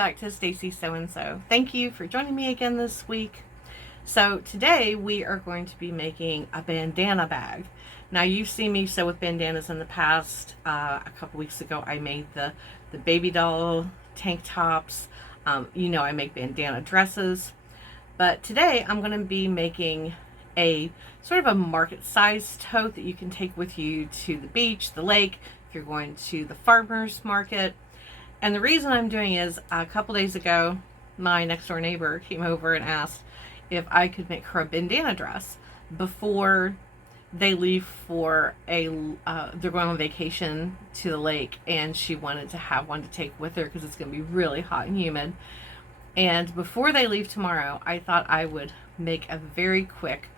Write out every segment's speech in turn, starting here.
back to Stacy So and So. Thank you for joining me again this week. So today we are going to be making a bandana bag. Now you've seen me sew with bandanas in the past. A couple weeks ago I made the baby doll tank tops. I make bandana dresses. But today I'm going to be making a sort of a market size tote that you can take with you to the beach, the lake, if you're going to the farmer's market. And the reason I'm doing is a couple days ago, my next door neighbor came over and asked if I could make her a bandana dress before they leave for they're going on vacation to the lake, and she wanted to have one to take with her because it's going to be really hot and humid. And before they leave tomorrow, I thought I would make a very quick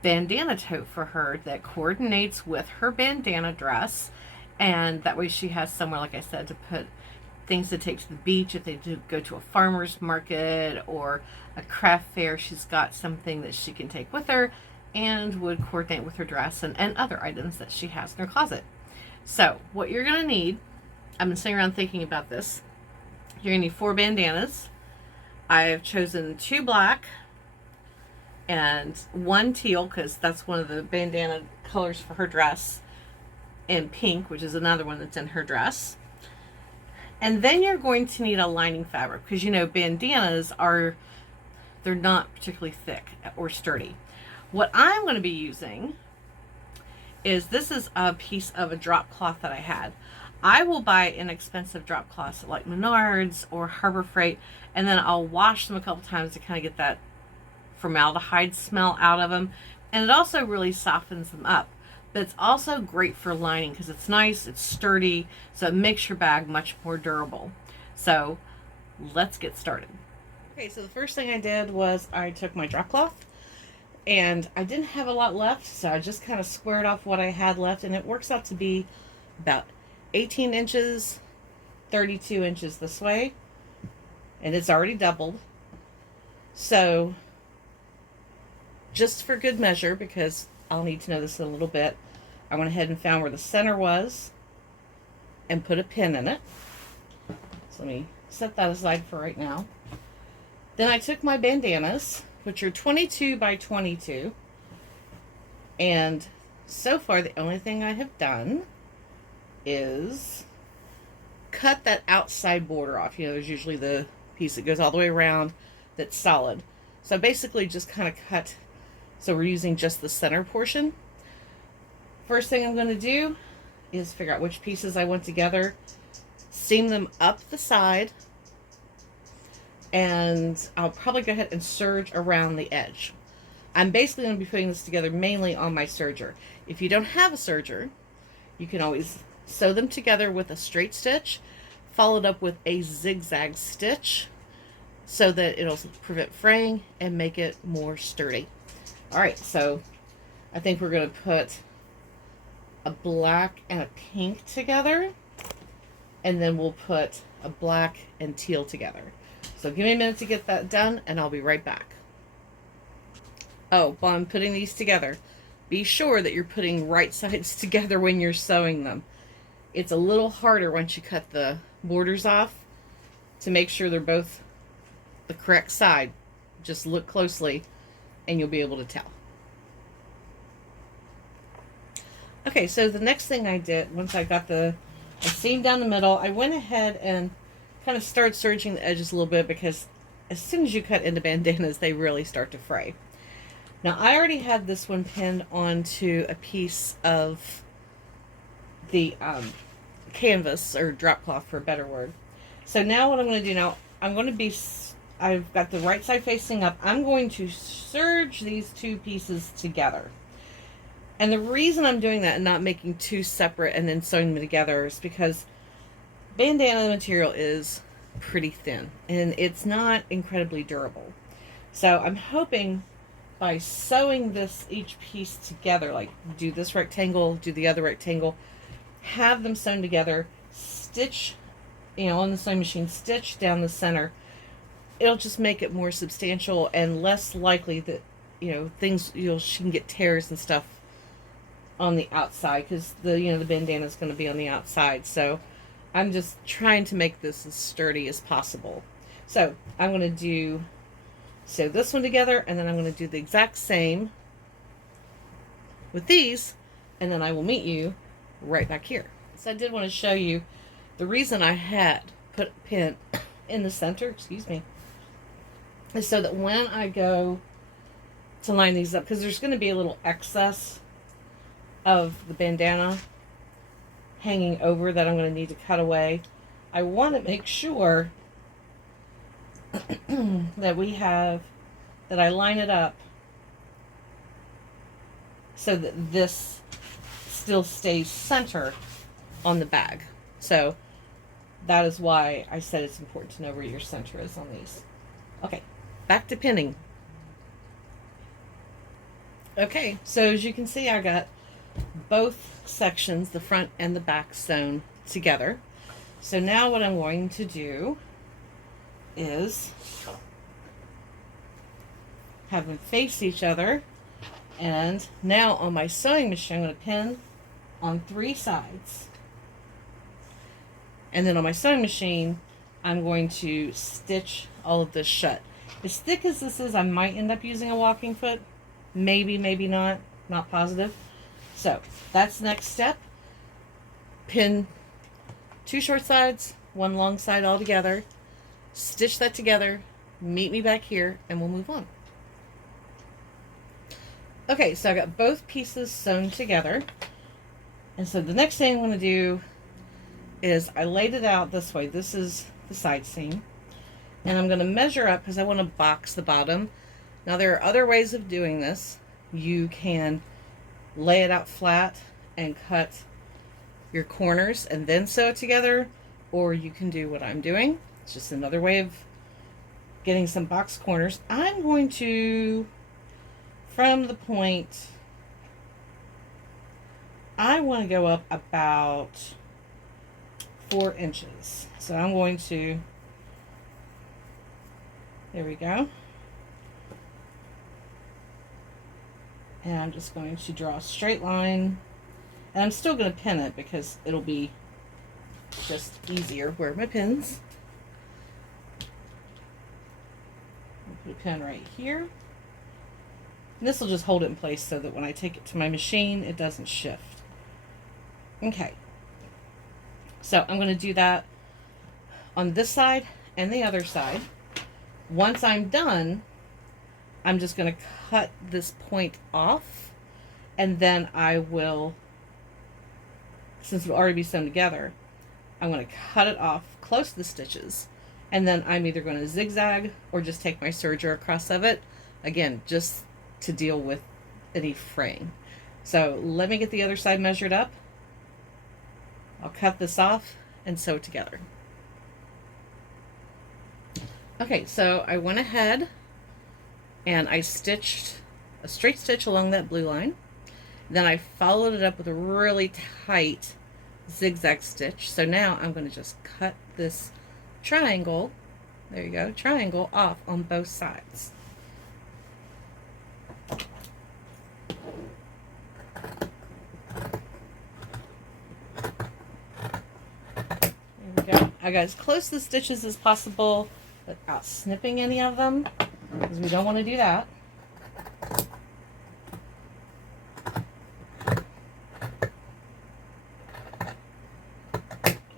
bandana tote for her that coordinates with her bandana dress, and that way she has somewhere, like I said, to put things to take to the beach. If they do go to a farmer's market or a craft fair, she's got something that she can take with her and would coordinate with her dress and other items that she has in her closet. So what you're going to need, I've been sitting around thinking about this. You're going to need 4 bandanas. I've chosen 2 black and 1 teal because that's one of the bandana colors for her dress, and pink, which is another one that's in her dress. And then you're going to need a lining fabric because bandanas they're not particularly thick or sturdy. What I'm going to be using is, this is a piece of a drop cloth that I had. I will buy inexpensive drop cloths at like Menards or Harbor Freight, and then I'll wash them a couple times to kind of get that formaldehyde smell out of them, and it also really softens them up. But it's also great for lining because it's nice, it's sturdy, so it makes your bag much more durable. So let's get started. Okay, so the first thing I did was I took my drop cloth, and I didn't have a lot left, so I just kind of squared off what I had left, and it works out to be about 18 inches, 32 inches this way, and it's already doubled. So just for good measure, because I'll need to know this in a little bit, I went ahead and found where the center was and put a pin in it. So let me set that aside for right now. Then I took my bandanas, which are 22 by 22, and so far the only thing I have done is cut that outside border off. There's usually the piece that goes all the way around that's solid. So basically just kind of cut, so we're using just the center portion. First thing I'm going to do is figure out which pieces I want together, seam them up the side, and I'll probably go ahead and serge around the edge. I'm basically going to be putting this together mainly on my serger. If you don't have a serger, you can always sew them together with a straight stitch, followed up with a zigzag stitch so that it'll prevent fraying and make it more sturdy. Alright, so I think we're going to put a black and a pink together, and then we'll put a black and teal together. So give me a minute to get that done, and I'll be right back. Oh, while I'm putting these together, be sure that you're putting right sides together when you're sewing them. It's a little harder once you cut the borders off to make sure they're both the correct side. Just look closely and you'll be able to tell. Okay, so the next thing I did, once I got I seamed down the middle, I went ahead and kind of started serging the edges a little bit, because as soon as you cut into bandanas, they really start to fray. Now, I already had this one pinned onto a piece of the canvas, or drop cloth for a better word. So now what I'm going to do now, I've got the right side facing up. I'm going to serge these 2 pieces together. And the reason I'm doing that and not making 2 separate and then sewing them together is because bandana material is pretty thin and it's not incredibly durable. So I'm hoping by sewing each piece together, like do this rectangle, do the other rectangle, have them sewn together, stitch, on the sewing machine, stitch down the center, it'll just make it more substantial and less likely that, she can get tears and stuff on the outside, because the bandana is going to be on the outside. So I'm just trying to make this as sturdy as possible. So I'm going to do sew this one together, and then I'm going to do the exact same with these, and then I will meet you right back here. So I did want to show you the reason I had put a pin in the center, excuse me, is so that when I go to line these up, because there's going to be a little excess of the bandana hanging over that I'm going to need to cut away. I want to make sure that I line it up so that this still stays center on the bag. So that is why I said it's important to know where your center is on these. Okay, back to pinning. Okay, so as you can see, I got both sections, the front and the back, sewn together. So now what I'm going to do is have them face each other, and now on my sewing machine I'm going to pin on 3 sides, and then on my sewing machine I'm going to stitch all of this shut. As thick as this is, I might end up using a walking foot, maybe not positive. So that's the next step. Pin 2 short sides, 1 long side all together, stitch that together, meet me back here, and we'll move on. Okay, so I got both pieces sewn together, and so the next thing I'm going to do is I laid it out this way. This is the side seam, and I'm going to measure up because I want to box the bottom. Now there are other ways of doing this. You can lay it out flat and cut your corners and then sew it together, or you can do what I'm doing. It's just another way of getting some box corners. I'm going to, from the point, I want to go up about 4 inches. So I'm going to, there we go. And I'm just going to draw a straight line. And I'm still going to pin it because it'll be just easier. Where are my pins? I'll put a pin right here. And this will just hold it in place so that when I take it to my machine, it doesn't shift. Okay. So I'm going to do that on this side and the other side. Once I'm done, I'm just going to cut this point off, and then I will, since it'll already be sewn together, I'm going to cut it off close to the stitches, and then I'm either going to zigzag or just take my serger across of it, again, just to deal with any fraying. So let me get the other side measured up. I'll cut this off and sew it together. Okay, so I went ahead and I stitched a straight stitch along that blue line. Then I followed it up with a really tight zigzag stitch. So now I'm going to just cut this triangle, there you go, triangle off on both sides. There we go. I got as close to the stitches as possible without snipping any of them, because we don't want to do that.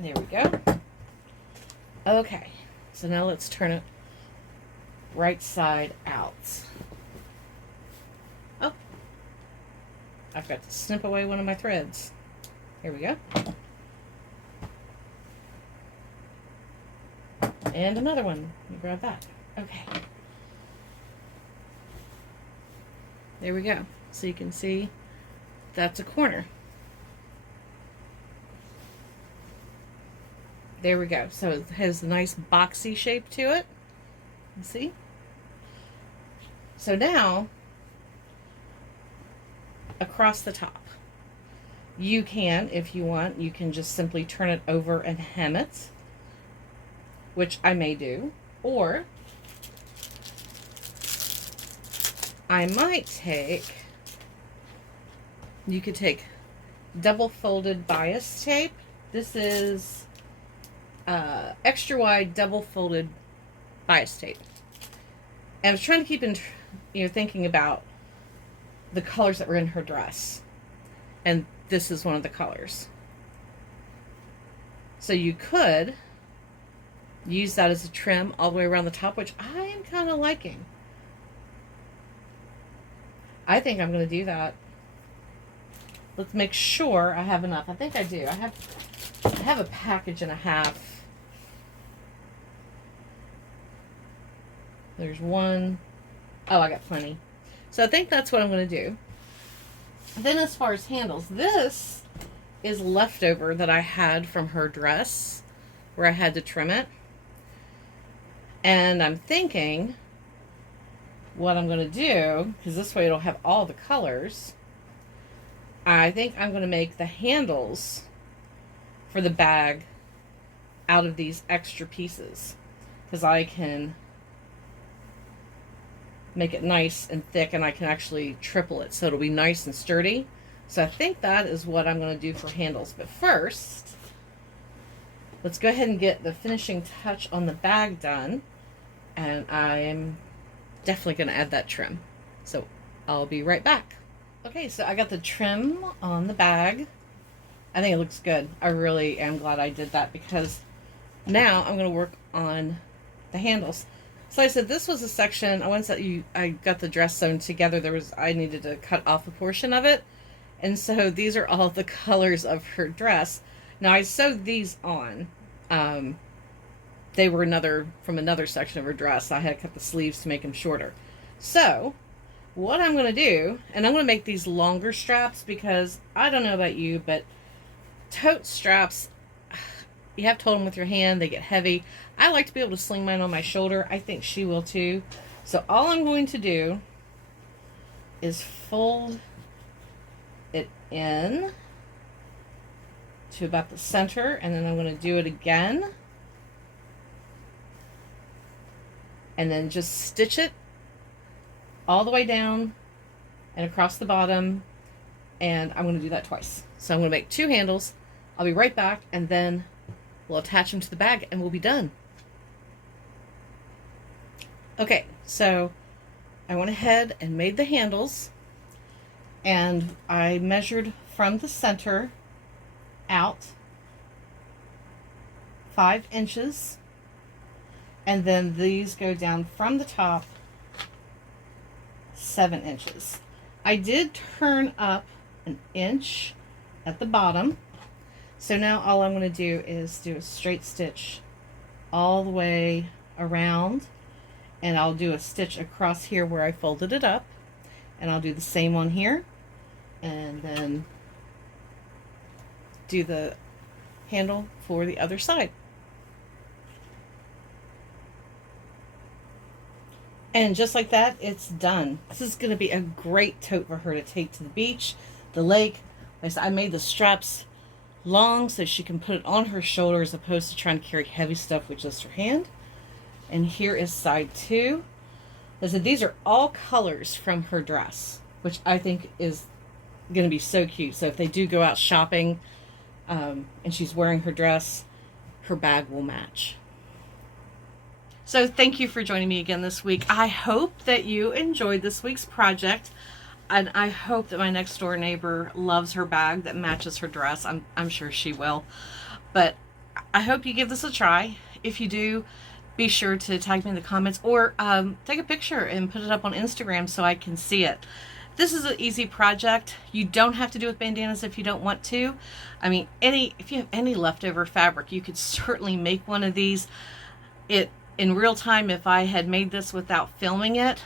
There we go. Okay, so now let's turn it right side out. Oh, I've got to snip away one of my threads. Here we go. And another one. Let me grab that. Okay. There we go. So you can see that's a corner. There we go. So it has a nice boxy shape to it. You see? So now, across the top, you can, if you want, you can just simply turn it over and hem it, which I may do, or I might take, you could take double folded bias tape. This is extra wide double folded bias tape. And I was trying to keep in, thinking about the colors that were in her dress. And this is one of the colors. So you could use that as a trim all the way around the top, which I am kind of liking. I think I'm going to do that. Let's make sure I have enough. I think I do. I have a package and a half. There's one. Oh, I got plenty. So I think that's what I'm going to do. Then as far as handles, this is leftover that I had from her dress where I had to trim it. And I'm thinking what I'm going to do, because this way it'll have all the colors, I think I'm going to make the handles for the bag out of these extra pieces, because I can make it nice and thick, and I can actually triple it so it'll be nice and sturdy. So I think that is what I'm going to do for handles. But first, let's go ahead and get the finishing touch on the bag done, and I'm definitely going to add that trim. So I'll be right back. Okay, so I got the trim on the bag. I think it looks good. I really am glad I did that, because now I'm going to work on the handles. So I said this was a section, once that I got the dress sewn together, I needed to cut off a portion of it. And so these are all the colors of her dress. Now I sewed these on. They were from another section of her dress. I had to cut the sleeves to make them shorter. So what I'm going to do, and I'm going to make these longer straps, because I don't know about you, but tote straps, you have to hold them with your hand. They get heavy. I like to be able to sling mine on my shoulder. I think she will too. So all I'm going to do is fold it in to about the center, and then I'm going to do it again, and then just stitch it all the way down and across the bottom, and I'm going to do that twice. So I'm going to make 2 handles. I'll be right back, and then we'll attach them to the bag and we'll be done. Okay, so I went ahead and made the handles, and I measured from the center out 5 inches, and then these go down from the top 7 inches. I did turn up 1 inch at the bottom. So now all I'm going to do is do a straight stitch all the way around, and I'll do a stitch across here where I folded it up, and I'll do the same one here, and then do the handle for the other side. And just like that, it's done. This is going to be a great tote for her to take to the beach, the lake. Like I said, I made the straps long so she can put it on her shoulder as opposed to trying to carry heavy stuff with just her hand. And here is side 2. I said these are all colors from her dress, which I think is going to be so cute. So if they do go out shopping and she's wearing her dress, her bag will match. So thank you for joining me again this week. I hope that you enjoyed this week's project, and I hope that my next door neighbor loves her bag that matches her dress. I'm sure she will. But I hope you give this a try. If you do, be sure to tag me in the comments, or take a picture and put it up on Instagram so I can see it. This is an easy project. You don't have to do with bandanas if you don't want to. I mean, if you have any leftover fabric, you could certainly make one of these. In real time, if I had made this without filming it,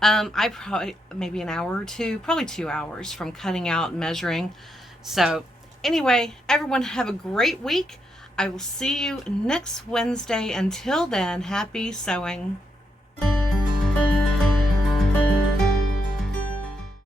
I probably, maybe an hour or two, probably 2 hours from cutting out and measuring. So anyway, everyone have a great week. I will see you next Wednesday. Until then, happy sewing.